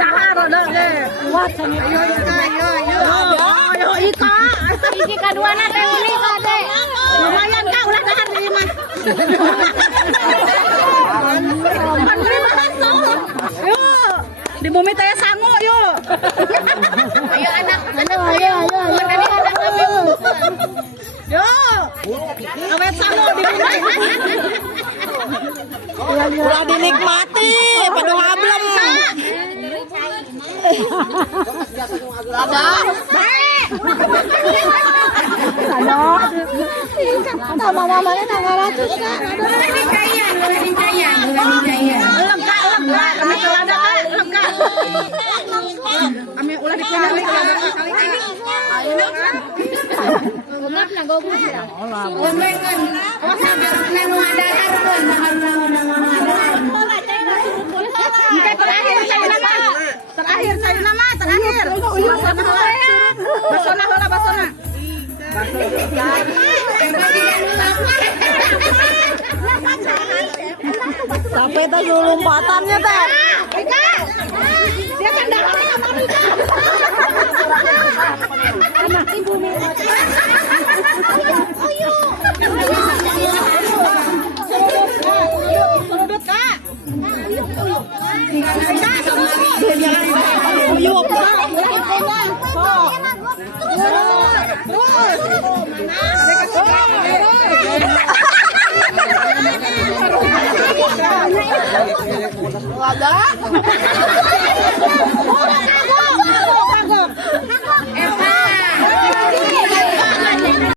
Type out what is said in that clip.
Dahar ada ge. Kuat sama yo ika. Hiji kaduana teh uli kade. Lumayan ka ulah dahar di mah. Yo, di bumi teh sangu yo. Ayo anak, ayo. Yo. Awet sangu di bumi. Ulah dinikmati, pada hablem. Ada. Baik. Halo. Mama-mamanya tanggal ratus Kak. Kami ulah dikenawi terakhir saya nama terakhir basona heula basona Sampai teh lompatannya teh. Dia kan darahnya anak ibu surudut Kak. Ada.